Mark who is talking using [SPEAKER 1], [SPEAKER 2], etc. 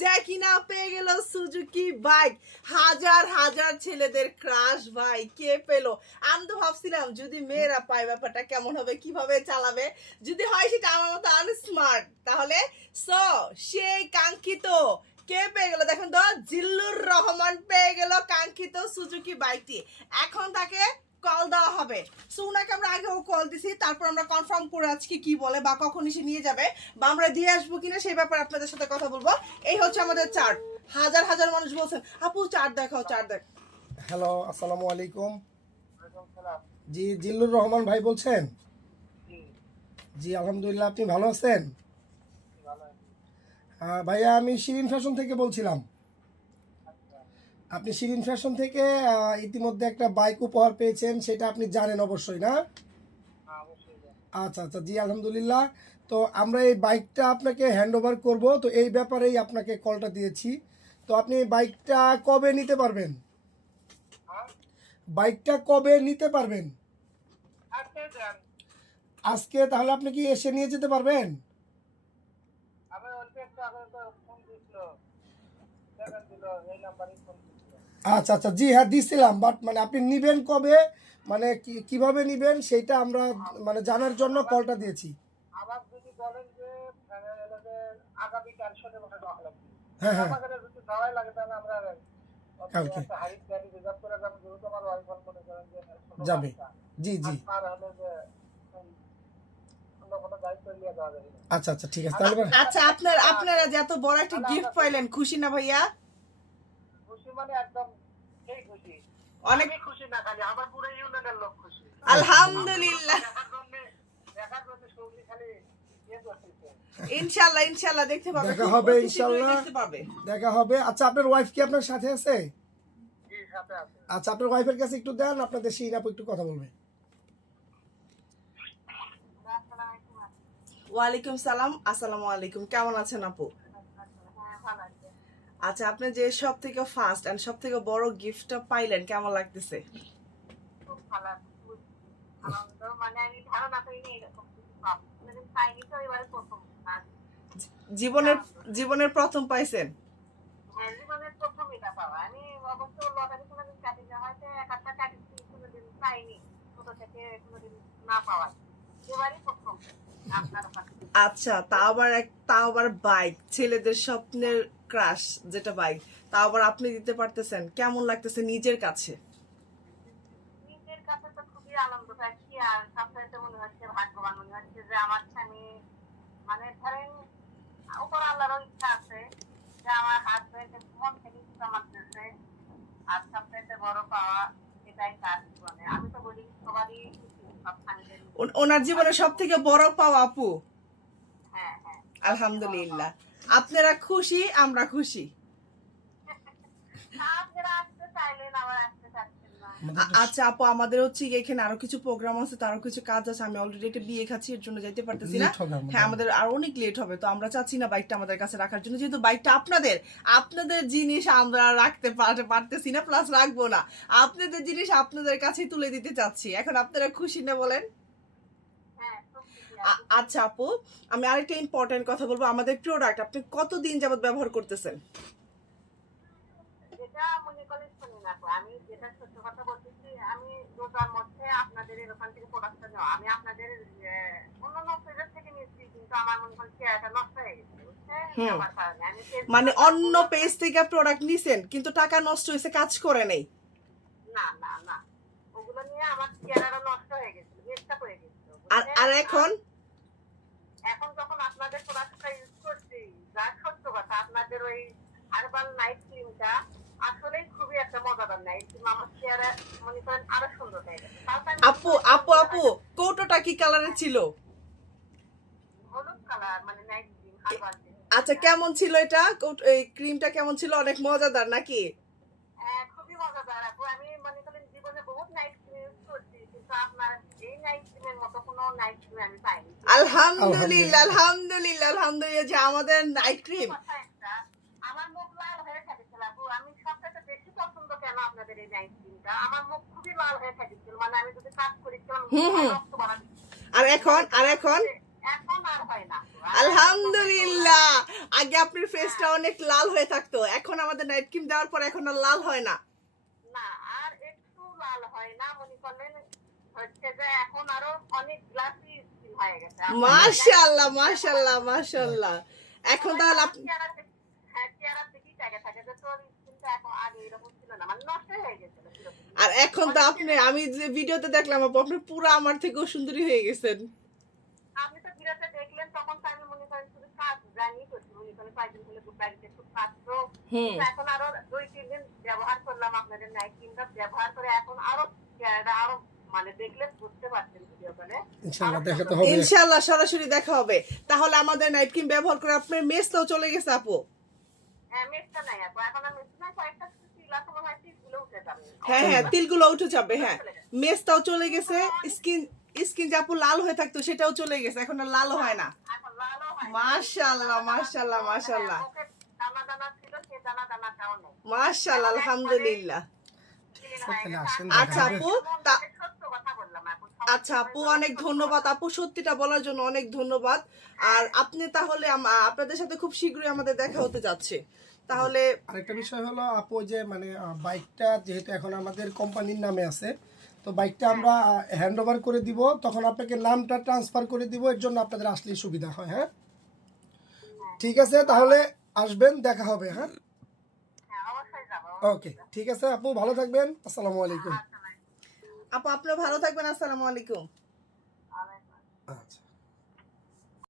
[SPEAKER 1] জ্যাকিনা পেয়ে গেল Suzuki bike হাজার হাজার ছেলেদের ক্রাশ ভাই, কে পেল? আমি তো ভাবছিলাম, যদি মেয়েরা পায়, ব্যাপারটা কেমন হবে, কীভাবে চালাবে? যদি হয় সেটা আমার মতো আনস্মার্ট তাহলে সো সেই কাঙ্ক্ষিত, কে পেয়ে গেল? দেখুন তো, জিল্লুর রহমান পেয়ে গেল কাঙ্ক্ষিত সুজুকি বাইকটি এখন তাকে হবে। সো ওনাকে আমরা আগেও কল দিছি তারপর আমরা কনফার্ম করে আজকে কি বলে বা কখন এসে নিয়ে যাবে বা আমরা দিয়ে আসব কিনা সেই ব্যাপারে আপনাদের সাথে কথা বলব। এই হচ্ছে আমাদের চার্ট হাজার হাজার মানুষ বলছেন আপু চার্ট দেখাও চার্ট দেখ।
[SPEAKER 2] হ্যালো আসসালামু আলাইকুম। জি জিল্লুর রহমান ভাই বলছেন? জি আলহামদুলিল্লাহ আপনি ভালো আছেন? ভাইয়া আমি শিরিন ফ্যাশন থেকে বলছিলাম। আপনি শিরিন ফ্যাশন থেকে ইতিমধ্যে একটা বাইক উপহার পেয়েছেন সেটা আপনি জানেন অবশ্যই না? আচ্ছা আচ্ছা জি আলহামদুলিল্লাহ। তো আমরা এই বাইকটা আপনাকে হ্যান্ড ওভার করব। তো এই ব্যাপারেই আপনাকে কলটা দিয়েছি। তো আপনি বাইকটা কবে নিতে পারবেন? বাইকটা কবে নিতে পারবেন? আজকে তাহলে আপনি কি এসে নিয়ে যেতে পারবেন? আচ্ছা আচ্ছা জি হ্যাঁ দিছিলাম বাট মানে আপনি নিবেন কবে? মানে কি- কীভাবে নিবেন? সেটা আমরা মানে জানার জন্য কলটা দিয়েছি।
[SPEAKER 3] আবার যদি বলেন যে হলো যে আগামীকাল শনিবার
[SPEAKER 2] হ্যাঁ হ্যাঁ।
[SPEAKER 3] যদি লাগে তাহলে আমরা
[SPEAKER 2] কালকে।
[SPEAKER 3] করে যাব।
[SPEAKER 2] জি জি। আচ্ছা আচ্ছা ঠিক আছে তাহলে
[SPEAKER 1] আচ্ছা আপনার আপনারা যে এত বড় একটা গিফট পাইলেন খুশি না ভাইয়া?
[SPEAKER 3] মানে একদম সেই খুশি।
[SPEAKER 1] অনেক
[SPEAKER 3] খুশি না খালি আমার পুরো ইউনিয়নের লোক খুশি।
[SPEAKER 1] আলহামদুলিল্লাহ।
[SPEAKER 3] দেখার জন্য দেখার খালি ইয়ে
[SPEAKER 1] দেখতে পাবে।
[SPEAKER 2] দেখা হবে দেখা হবে। আচ্ছা আপনার ওয়াইফ কি আপনার সাথে আছে?
[SPEAKER 3] সাথে আছে।
[SPEAKER 2] আচ্ছা আপনার ওয়াইফের কাছে একটু দেন আপনাদের সেই আপু একটু কথা বলবে।
[SPEAKER 1] ওয়ালাইকুম সালাম আসসালামু আলাইকুম। কেমন আছেন আপু? আচ্ছা আপনি যে সব থেকে ফার্স্ট এন্ড সব থেকে বড় গিফটটা পাইলেন কেমন লাগতেছে?
[SPEAKER 4] খুব ভালো আছে, খুব আমি ধারণা করিনি এরকম কিছু পাবো। পাইনি তো এবারে প্রথম। আর
[SPEAKER 1] জীবনের জীবনের প্রথম পাইছেন?
[SPEAKER 4] হ্যাঁ জীবনের প্রথম এটা পাওয়া। আমি অবশ্য লটারি কোনোদিন কাটি না হয়তো এক একটা কাটি কোনোদিন পাইনি। ছোট থেকে কোনোদিন না পাওয়া এবারই প্রথম। আপনার
[SPEAKER 1] আচ্ছা তা আবার এক তা আবার বাইক ছেলেদের স্বপ্নের ক্রাশ যেটা বাইক তা আবার আপনি দিতে পারতেছেন। কেমন লাগতেছে নিজের কাছে?
[SPEAKER 4] নিজের কাছে তো খুবই আনন্দ পাচ্ছি আর মনে হচ্ছে ভাগ্যবান মনে হচ্ছে যে আমার স্বামী মানে ধরেন উপর আল্লাহরও ইচ্ছা আছে যে আমার হাজবেন্ড মন থেকে কিছু আমার দিয়েছে আর বড় পাওয়া এটাই তার জীবনে। আমি তো বলি সবারই
[SPEAKER 1] ওনার জীবনে সব থেকে বড় পাওয়া আপু?
[SPEAKER 4] হ্যাঁ হ্যাঁ।
[SPEAKER 1] আলহামদুলিল্লাহ। আপনারা খুশি আমরা খুশি। আচ্ছা আপু আমাদের হচ্ছে এখানে আরও কিছু প্রোগ্রাম আছে তারও কিছু কাজ আছে আমি অলরেডি একটা বিয়ে খাচ্ছি এর জন্য যাইতে পারতেছি না। হ্যাঁ আমাদের আর অনেক লেট হবে তো আমরা চাচ্ছি না বাইকটা আমাদের কাছে রাখার জন্য যেহেতু বাইকটা আপনাদের। আপনাদের জিনিস আমরা রাখতে পার- পারতেছি না প্লাস রাখব না। আপনাদের জিনিস আপনাদের কাছেই তুলে দিতে চাচ্ছি। এখন আপনারা খুশি না বলেন?
[SPEAKER 4] হ্যাঁ
[SPEAKER 1] আচ্ছা আপু আমি আরেকটা ইম্পর্টেন্ট কথা বলব আমাদের প্রোডাক্ট আপনি কতদিন যাবত ব্যবহার করতেছেন?
[SPEAKER 4] যেটা মনে করেন শুনি না আমি যেটা সত্য কথা বলতেছি আমি রোজার মধ্যে আপনাদের এরকম থেকে প্রোডাক্টটা নেওয়া। আমি আপনাদের আহ, অন্যান্য পেজের থেকে নিয়েছি কিন্তু আমার মনে করেন নষ্ট হয়ে গেছে
[SPEAKER 1] মানে অন্য পেজ থেকে প্রোডাক্ট নিছেন কিন্তু টাকা নষ্ট হয়েছে কাজ করে নেই?
[SPEAKER 4] না না না। ওগুলো নিয়ে আমার চেয়ারটা নষ্ট হয়ে গেছে চেষ্টা করে গেছে।
[SPEAKER 1] আর আর এখন?
[SPEAKER 4] এখন যখন আপনাদের প্রোডাক্টটা ইউজ করছি যা সত্য কথা আপনাদের ওই হার্বাল নাইট ক্রিমটা আসলেই খুবই একটা মজাদার নাইট ক্রিম আমার চেয়ারে মনে করেন আরও সুন্দর হয়ে গেছে।
[SPEAKER 1] আপু আপু আপু কৌটোটা কি কালারের ছিল?
[SPEAKER 4] হলুদ কালার মানে নাইট ক্রিম হার্বাল
[SPEAKER 1] আচ্ছা কেমন ছিল এটা? এই ক্রিমটা কেমন ছিল? অনেক মজাদার নাকি
[SPEAKER 4] হ্যাঁ, খুবই মজাদার আপু আমি মনে করেন জীবনে বহুত নাইট ক্রিম ইউজ করছি কিন্তু আপনার এই নাইট ক্রিমের মতো কোনো নাইট ক্রিম আমি পাইনি
[SPEAKER 1] আলহামদুলিল্লাহ। আলহামদুলিল্লাহ আলহামদুলিল্লাহ যে আমাদের নাইট ক্রিম
[SPEAKER 4] আমার মুখ লাল হয়ে থাকছিল আমি সবথেকে বেশি পছন্দ কেন আপনাদের এই নাইট ক্রিমটা আমার মুখ খুবই লাল হয়ে থাকছিল মানে আমি যদি কাজ করেছিলাম
[SPEAKER 1] হুম, হুম।
[SPEAKER 4] রক্ত
[SPEAKER 1] আর এখন আর এখন?
[SPEAKER 4] এখন আর হয় না আপু। আর
[SPEAKER 1] আলহামদুলিল্লাহ। আলহামদুলিল্লাহ আগে আপনার ফেসটা অনেক লাল হয়ে থাকতো এখন আমাদের নাইট ক্রিম দেওয়ার পর এখন আর লাল হয় না।
[SPEAKER 4] না আর একটু লাল হয় না মনে করলেন এখন আরও অনেক গ্লাসি স্কিন হয়ে
[SPEAKER 1] এখন তাহলে
[SPEAKER 4] হ্যাঁ এখন মানে।
[SPEAKER 1] আর এখন তো আপনি আমি যে ভিডিওতে দেখলাম আপু আপনি পুরো আমার থেকেও সুন্দরী হয়ে গেছেন।
[SPEAKER 4] আপনি তো ভিডিওতে দেখলেন তখন আমি মনে করেন শুধু কাজ জানি করছি মনে করেন কয়েকদিন হলে বাড়িতে একটু কাজ তো এখন আরও দুই তিন দিন ব্যবহার করলাম আপনাদের নাইট ব্যবহার করে এখন আরও চেহারাটা আরও মানে দেখলে বুঝতে পারছেন ভিডিও করে
[SPEAKER 2] ইনশাল্লাহ
[SPEAKER 1] ইনশাআল্লাহ সরাসরি দেখা হবে। তাহলে আমাদের নাইট ক্রিম ব্যবহার করে আপনার মেসটাও চলে গেছে আপু।
[SPEAKER 4] হ্যাঁ হয় তিলগুলো উঠে যাবে।
[SPEAKER 1] হ্যাঁ হ্যাঁ তিলগুলো উঠে যাবে হ্যাঁ। মেসটাও চলে গেছে স্কিন স্কিন যে আপু লাল হয়ে থাকতো সেটাও চলে গেছে এখন আর লালও হয় না।
[SPEAKER 4] এখন লালও হয় না।
[SPEAKER 1] মাশাআল্লাহ মাশাআল্লাহ মাশাআল্লাহ।
[SPEAKER 4] মুখে দানা দানা ছিল সে দানা দানাটাও নেই।
[SPEAKER 1] মাশাআল্লাহ আলহামদুলিল্লাহ। আচ্ছা আপু
[SPEAKER 2] হবে।
[SPEAKER 1] তা-
[SPEAKER 4] সত্য কথা বললাম এখন
[SPEAKER 1] আচ্ছা আপু অনেক ধন্যবাদ। আপু সত্যিটা বলার জন্য অনেক ধন্যবাদ। আর আপনি তাহলে আপনাদের সাথে খুব শীঘ্রই আমাদের দেখা হতে যাচ্ছে। তাহলে
[SPEAKER 2] আরেকটা বিষয় হলো আপু যে মানে বাইকটা যেহেতু এখন আমাদের কোম্পানির নামে আছে তো বাইকটা আমরা হ্যান্ড ওভার করে দিব। তখন আপনাকে নামটা ট্রান্সফার করে দিব। এর জন্য আপনাদের আসলেই সুবিধা হয় হ্যাঁ? ঠিক আছে তাহলে আসবেন দেখা হবে হ্যাঁ?
[SPEAKER 4] হ্যাঁ অবশ্যই যাব।
[SPEAKER 2] ওকে ঠিক আছে আপু ভালো থাকবেন। আসসালামু আলাইকুম।
[SPEAKER 4] আচ্ছা।
[SPEAKER 1] আপু আপনিও ভালো থাকবেন আসসালামু
[SPEAKER 4] আলাইকুম।
[SPEAKER 2] আচ্ছা।